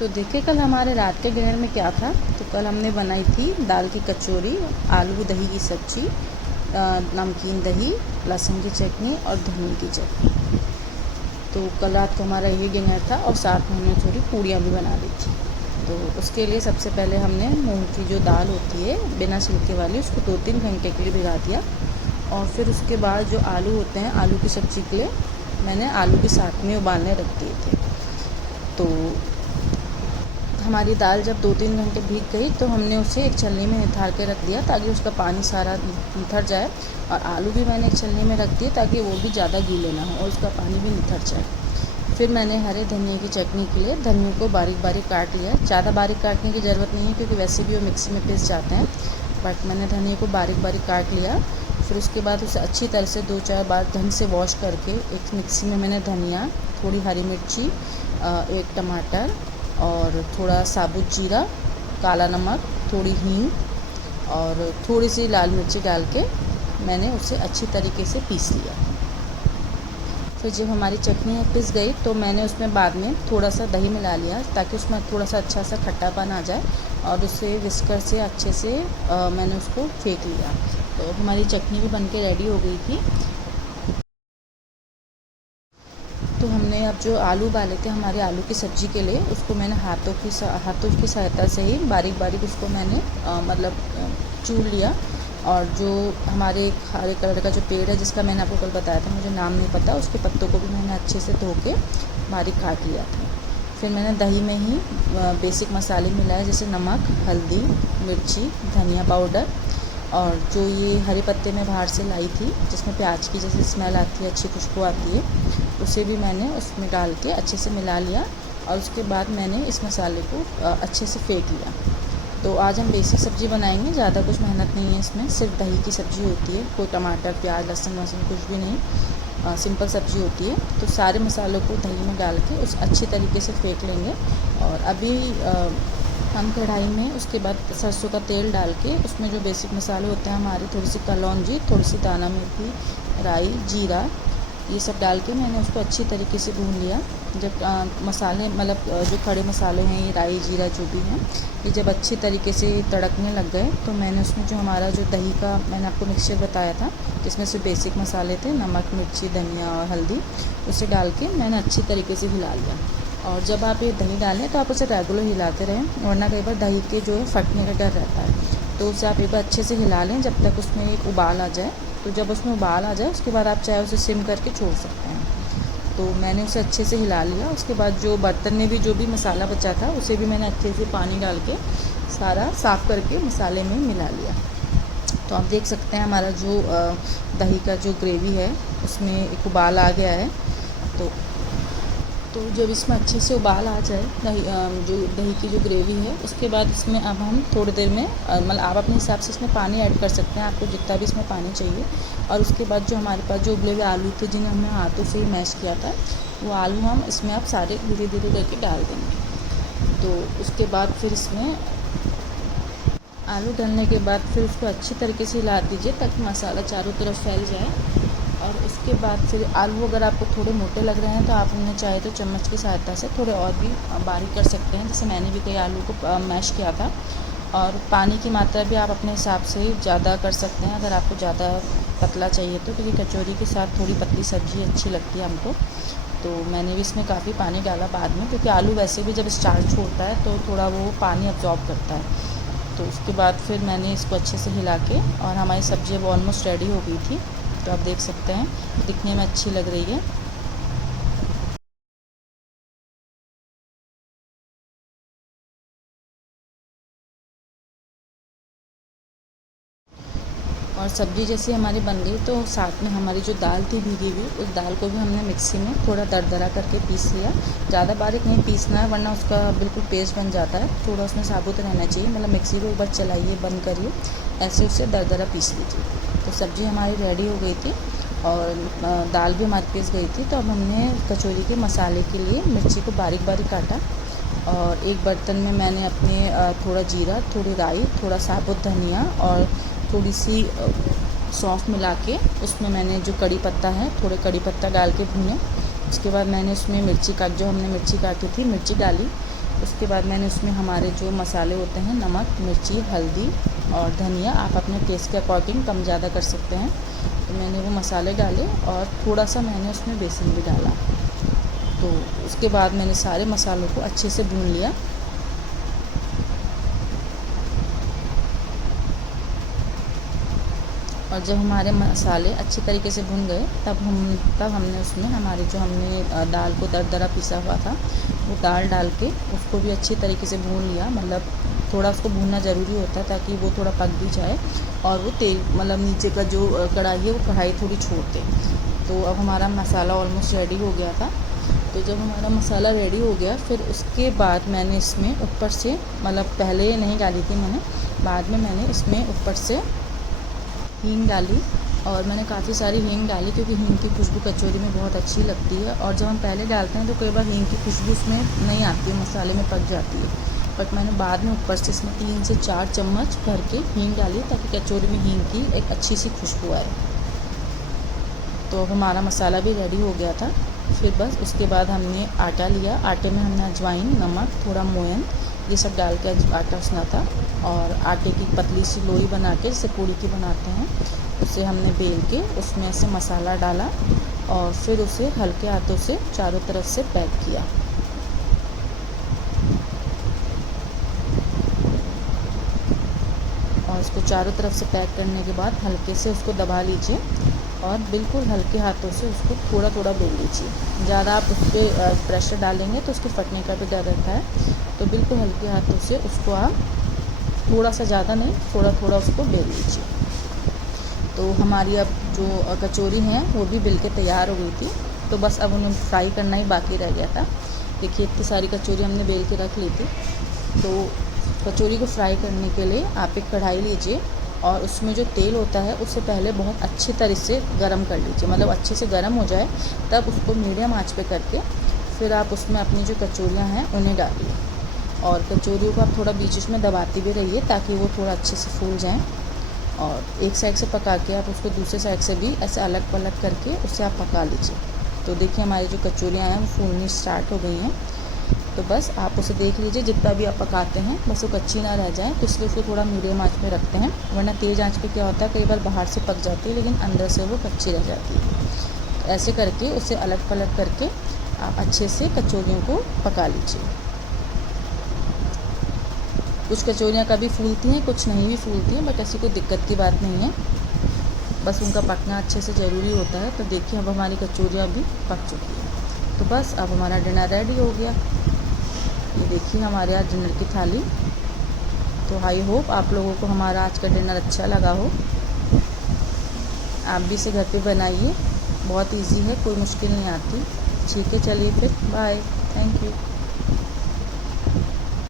तो देखिए कल हमारे रात के डिनर में क्या था। तो कल हमने बनाई थी दाल की कचौरी, आलू दही की सब्ज़ी, नमकीन दही, लहसुन की चटनी और धनिया की चटनी। तो कल रात को हमारा ये डिनर था और साथ में हमने थोड़ी पूड़ियाँ भी बना ली थी। तो उसके लिए सबसे पहले हमने मूंग की जो दाल होती है बिना छिलके वाली, उसको 2-3 घंटे के लिए भिगा दिया। और फिर उसके बाद जो आलू होते हैं, आलू की सब्ज़ी के लिए मैंने आलू भी साथ में उबालने रख दिए थे। तो हमारी दाल जब 2-3 घंटे भीग गई तो हमने उसे एक छलनी में निथार के रख दिया ताकि उसका पानी सारा निथर जाए। और आलू भी मैंने एक छलनी में रख दिए ताकि वो भी ज़्यादा गीले ना हो और उसका पानी भी निथर जाए। फिर मैंने हरे धनिया की चटनी के लिए धनिया को बारीक बारीक काट लिया। ज़्यादा बारीक काटने की ज़रूरत नहीं है क्योंकि वैसे भी वो मिक्सी में पीस जाते हैं, बट मैंने धनिया को बारीक बारीक काट लिया। फिर उसके बाद उसे अच्छी तरह से 2-4 बार ढंग से वॉश करके एक मिक्सी में मैंने धनिया, थोड़ी हरी मिर्ची, एक टमाटर और थोड़ा साबुत जीरा, काला नमक, थोड़ी हींग और थोड़ी सी लाल मिर्ची डाल के मैंने उसे अच्छी तरीके से पीस लिया। फिर जब हमारी चटनी पिस गई तो मैंने उसमें बाद में थोड़ा सा दही मिला लिया ताकि उसमें थोड़ा सा अच्छा सा खट्टापन आ जाए और उसे विस्कर से अच्छे से मैंने उसको फेंक लिया। तो हमारी चटनी भी बनके रेडी हो गई थी। तो हमने अब जो आलू उबाले थे हमारे आलू की सब्ज़ी के लिए, उसको मैंने हाथों की सहायता से ही बारीक बारीक उसको मैंने चूर लिया। और जो हमारे हरे कलर का जो पेड़ है जिसका मैंने आपको कल बताया था, मुझे नाम नहीं पता, उसके पत्तों को भी मैंने अच्छे से धो के बारीक काट लिया था। फिर मैंने दही में ही बेसिक मसाले मिलाए जैसे नमक, हल्दी, मिर्ची, धनिया पाउडर और जो ये हरे पत्ते में बाहर से लाई थी जिसमें प्याज की जैसे स्मेल आती है, अच्छी खुशबू आती है, उसे भी मैंने उसमें डाल के अच्छे से मिला लिया। और उसके बाद मैंने इस मसाले को अच्छे से फेंक लिया। तो आज हम बेसिक सब्ज़ी बनाएंगे, ज़्यादा कुछ मेहनत नहीं है इसमें, सिर्फ दही की सब्ज़ी होती है, कोई टमाटर प्याज लहसुन वहसुन कुछ भी नहीं, सिंपल सब्ज़ी होती है। तो सारे मसालों को दही में डाल के उस अच्छी तरीके से फेंक लेंगे। और अभी हम कढ़ाई में उसके बाद सरसों का तेल डाल के उसमें जो बेसिक मसाले होते हैं हमारे, थोड़ी सी कलौंजी, थोड़ी सी दाना मेथी, राई, जीरा, ये सब डाल के मैंने उसको अच्छी तरीके से भून लिया। जब मसाले जो खड़े मसाले हैं, ये राई जीरा जो भी हैं, ये जब अच्छी तरीके से तड़कने लग गए तो मैंने उसमें जो हमारा जो दही का मैंने आपको मिक्सचर बताया था जिसमें से बेसिक मसाले थे नमक, मिर्ची, धनिया और हल्दी, उसे डाल के मैंने अच्छी तरीके से हिला लिया। और जब आप ये दही डालें तो आप उसे रेगुलर हिलाते रहें, वरना कई बार दही के जो है फटने का डर रहता है। तो उसे आप एक बार अच्छे से हिला लें जब तक उसमें एक उबाल आ जाए। तो जब उसमें उबाल आ जाए उसके बाद आप चाहे उसे सिम करके छोड़ सकते हैं। तो मैंने उसे अच्छे से हिला लिया। उसके बाद जो बर्तन में भी जो भी मसाला बचा था उसे भी मैंने अच्छे से पानी डाल के सारा साफ़ करके मसाले में मिला लिया। तो आप देख सकते हैं हमारा जो दही का जो ग्रेवी है उसमें एक उबाल आ गया है। तो जब इसमें अच्छे से उबाल आ जाए जो दही की जो ग्रेवी है, उसके बाद इसमें अब हम थोड़ी देर में आप अपने हिसाब से इसमें पानी ऐड कर सकते हैं, आपको जितना भी इसमें पानी चाहिए। और उसके बाद जो हमारे पास जो उबले हुए आलू थे जिन्हें हमने हाथों से ही मैश किया था, वो आलू हम इसमें अब सारे धीरे धीरे करके डाल देंगे। तो उसके बाद फिर इसमें आलू डालने के बाद फिर उसको अच्छी तरीके से हिला दीजिए ताकि मसाला चारों तरफ फैल जाए। और उसके बाद फिर आलू अगर आपको थोड़े मोटे लग रहे हैं तो आप उन्हें चाहे तो चम्मच की सहायता से थोड़े और भी बारीक कर सकते हैं, जैसे मैंने भी कई आलू को मैश किया था। और पानी की मात्रा भी आप अपने हिसाब से ज़्यादा कर सकते हैं अगर आपको ज़्यादा पतला चाहिए तो, क्योंकि कचौरी के साथ थोड़ी पतली सब्ज़ी अच्छी लगती है हमको। तो मैंने भी इसमें काफ़ी पानी डाला बाद में, क्योंकि आलू वैसे भी जब स्टार्च छोड़ता है तो थोड़ा वो पानी अब्जॉर्ब करता है। तो उसके बाद फिर मैंने इसको अच्छे से हिला के, और हमारी सब्ज़ी अब ऑलमोस्ट रेडी हो गई थी। तो आप देख सकते हैं दिखने में अच्छी लग रही है। और सब्ज़ी जैसे हमारी बन गई तो साथ में हमारी जो दाल थी भीगी हुई, उस दाल को भी हमने मिक्सी में थोड़ा दरदरा करके पीस लिया। ज़्यादा बारीक नहीं पीसना है वरना उसका बिल्कुल पेस्ट बन जाता है, थोड़ा उसमें साबुत रहना चाहिए। मिक्सी को एक बार चलाइए, बंद करिए, ऐसे उसे दरदरा पीस लीजिए। तो सब्ज़ी हमारी रेडी हो गई थी और दाल भी हमारी पीस गई थी। तो अब हमने कचौरी के मसाले के लिए मिर्ची को बारीक बारीक काटा और एक बर्तन में मैंने अपने थोड़ा जीरा, थोड़ी राई, थोड़ा साबुत धनिया और थोड़ी सी सौंफ मिला के उसमें मैंने जो कड़ी पत्ता है, थोड़े कड़ी पत्ता डाल के भूने। उसके बाद मैंने उसमें जो हमने मिर्ची काटी थी मिर्ची डाली। उसके बाद मैंने उसमें हमारे जो मसाले होते हैं, नमक, मिर्ची, हल्दी और धनिया, आप अपने टेस्ट के अकॉर्डिंग कम ज़्यादा कर सकते हैं। तो मैंने वो मसाले डाले और थोड़ा सा मैंने उसमें बेसन भी डाला। तो उसके बाद मैंने सारे मसालों को अच्छे से भून लिया। और जब हमारे मसाले अच्छी तरीके से भुन गए तब हमने उसमें हमारे जो हमने दाल को दरदरा पिसा हुआ था वो दाल डाल के उसको भी अच्छी तरीके से भून लिया। मतलब थोड़ा उसको भूनना ज़रूरी होता है ताकि वो थोड़ा पक भी जाए और वो तेल मतलब नीचे का जो कढ़ाई है वो कढ़ाई थोड़ी छोड़ दे। तो अब हमारा मसाला ऑलमोस्ट रेडी हो गया था। तो जब हमारा मसाला रेडी हो गया फिर उसके बाद मैंने इसमें ऊपर से, मतलब पहले नहीं डाली थी मैंने, बाद में मैंने इसमें ऊपर से हींग डाली। और मैंने काफ़ी सारी हींग डाली क्योंकि हींग की खुशबू कचौरी में बहुत अच्छी लगती है। और जब हम पहले डालते हैं तो कई बार हींग की खुशबू उसमें नहीं आती है, मसाले में पक जाती है। बट मैंने बाद में ऊपर से इसमें 3 से 4 चम्मच भर के हींग डाली ताकि कचौरी में हींग की एक अच्छी सी खुशबू आए। तो अब हमारा मसाला भी रेडी हो गया था। फिर बस उसके बाद हमने आटा लिया। आटे में हमने अजवाइन, नमक, थोड़ा मोयन ये सब डाल के आटा उसना था। और आटे की पतली सी लोई बना के, जैसे पूड़ी की बनाते हैं, उसे हमने बेल के उसमें से मसाला डाला और फिर उसे हल्के हाथों से चारों तरफ से पैक किया। और उसको चारों तरफ से पैक करने के बाद हल्के से उसको दबा लीजिए और बिल्कुल हल्के हाथों से उसको थोड़ा थोड़ा बेल लीजिए। ज़्यादा आप उस पर प्रेशर डालेंगे तो उसके फटने का भी डर रहता है। तो बिल्कुल हल्के हाथों से उसको आप थोड़ा सा, ज़्यादा नहीं, थोड़ा थोड़ा उसको बेल लीजिए। तो हमारी अब जो कचौरी हैं वो भी बिल के तैयार हो गई थी। तो बस अब उन्हें फ्राई करना ही बाकी रह गया था। देखिए इतनी सारी कचौरी हमने बेल के रख ली थी। तो कचौरी को फ्राई करने के लिए आप एक कढ़ाई लीजिए और उसमें जो तेल होता है उससे पहले बहुत अच्छी तरह से गरम कर लीजिए। मतलब अच्छे से गरम हो जाए तब उसको मीडियम आंच पे करके फिर आप उसमें अपनी जो कचौरियाँ हैं उन्हें डालिए। और कचौरियों को आप थोड़ा बीच बीच में दबाते भी रहिए ताकि वो थोड़ा अच्छे से फूल जाएँ। और एक साइड से पका के आप उसको दूसरे साइड से भी ऐसे अलग पलट करके उसे आप पका लीजिए। तो देखिए हमारी जो कचौरियाँ हैं वो फूलनी स्टार्ट हो गई हैं। तो बस आप उसे देख लीजिए, जितना भी आप पकाते हैं बस वो कच्ची ना रह जाए, तो इसलिए उसको थोड़ा मीडियम आंच में रखते हैं। वरना तेज़ आंच पे क्या होता है, कई बार बाहर से पक जाती है लेकिन अंदर से वो कच्ची रह जाती है। तो ऐसे करके उसे अलग पलट करके आप अच्छे से कचौरियों को पका लीजिए। कुछ कचौरियाँ कभी फूलती हैं, कुछ नहीं भी फूलती हैं, बट ऐसी कोई दिक्कत की बात नहीं है, बस उनका पकना अच्छे से ज़रूरी होता है। तो देखिए अब हमारी कचौरियाँ भी पक चुकी हैं। तो बस अब हमारा डिनर रेडी हो गया। ये देखिए हमारे आज डिनर की थाली। तो आई होप आप लोगों को हमारा आज का डिनर अच्छा लगा हो। आप भी इसे घर पे बनाइए, बहुत इजी है, कोई मुश्किल नहीं आती। ठीक है, चलिए फिर बाय, थैंक यू।